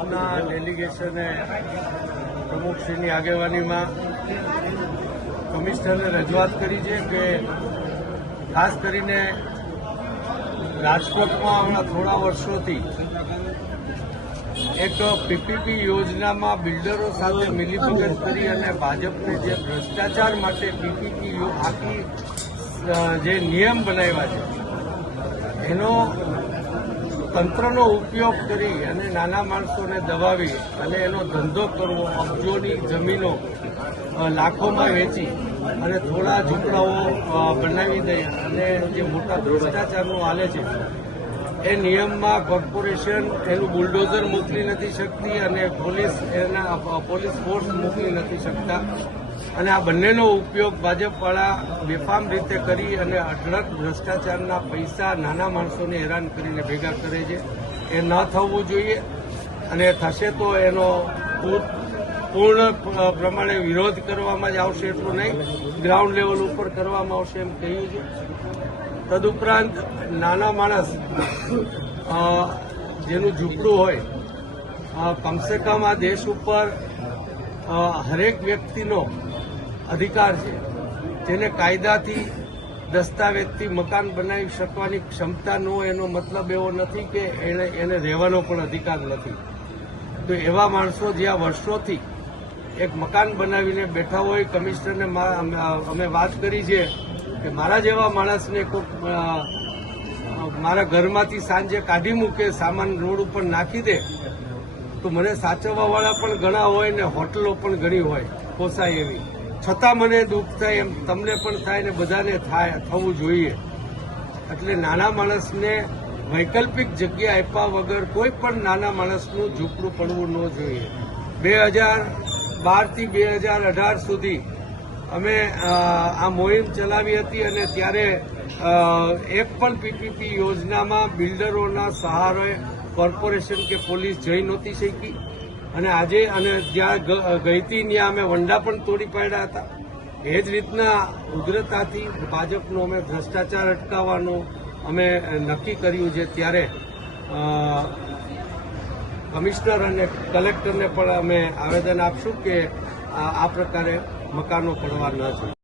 કોંગ્રેસના ડેલિગેશને પ્રમુખશ્રીની આગેવાનીમાં કમિશનરને રજૂઆત કરી છે કે ખાસ કરીને રાજકોટમાં હમણાં થોડા વર્ષોથી એક પીપીપી યોજનામાં બિલ્ડરો સાથે મિલીભગત કરી અને ભાજપને જે ભ્રષ્ટાચાર માટે પીપીપી આખી જે નિયમ બનાવ્યા છે એનો તંત્રનો ઉપયોગ કરી અને નાના માણસોને દબાવી અને એનો ધંધો કરવો, અબજોની જમીનો લાખોમાં વેચી અને થોડા ઝૂંપડાઓ બનાવી દઈ અને જે મોટા ભ્રષ્ટાચારનું હાલે છે એ નિયમમાં કોર્પોરેશન એનું બુલડોઝર મોકલી નથી શકતી અને પોલીસ ફોર્સ મોકલી નથી શકતા અને આ બંનેનો ઉપયોગ ભાજપવાળા બેફામ રીતે કરી અને અઢળક ભ્રષ્ટાચારના પૈસા નાના માણસોને હેરાન કરીને ભેગા કરે છે. એ ન થવું જોઈએ અને થશે તો એનો પૂર્ણ પ્રમાણે વિરોધ કરવામાં જ આવશે, એટલું નહીં ગ્રાઉન્ડ લેવલ ઉપર કરવામાં આવશે એમ કહ્યું છે. તદુપરાંત નાના માણસ જેનું ઝૂંપડું હોય, કમસે કમ આ દેશ ઉપર હરેક વ્યક્તિનો અધિકાર છે જેને કાયદાથી દસ્તાવેજથી મકાન બનાવી શકવાની ક્ષમતા ન હોય એનો મતલબ એવો નથી કે એને રહેવાનો પણ અધિકાર નથી. તો એવા માણસો જ્યાં વર્ષોથી એક મકાન બનાવીને બેઠા હોય, કમિશનરને અમે વાત કરી છે કે મારા જેવા માણસને કોઈક મારા ઘરમાંથી સાંજે કાઢી મૂકે, સામાન રોડ ઉપર નાખી દે તો મને સાચવવાવાળા પણ ઘણા હોય ને હોટલો પણ ઘણી હોય પોસાય એવી, છતાં મને દુઃખ થાય એમ તમને પણ થાય ને બધાને થવું જોઈએ. એટલે નાના માણસને વૈકલ્પિક જગ્યા આપ્યા વગર કોઈ પણ નાના માણસનું ઝૂંપડું પડવું ન જોઈએ. 2012 થી 2018 સુધી અમે આ મોહિમ ચલાવી હતી અને ત્યારે એક પણ પીપીપી યોજનામાં બિલ્ડરોના સહારે કોર્પોરેશન કે પોલીસ જઈ નહોતી શકી અને આજે અને જ્યાં ગઈ હતી ત્યાં અમે વંડા પણ તોડી પાડ્યા હતા. એ જ રીતના ઉગ્રતાથી ભાજપનો અમે ભ્રષ્ટાચાર અટકાવવાનું અમે નક્કી કર્યું છે. ત્યારે કમિશનર અને કલેક્ટરને પણ અમે આવેદન આપશું કે આ પ્રકારે મકાનો પડવા ન જોઈએ.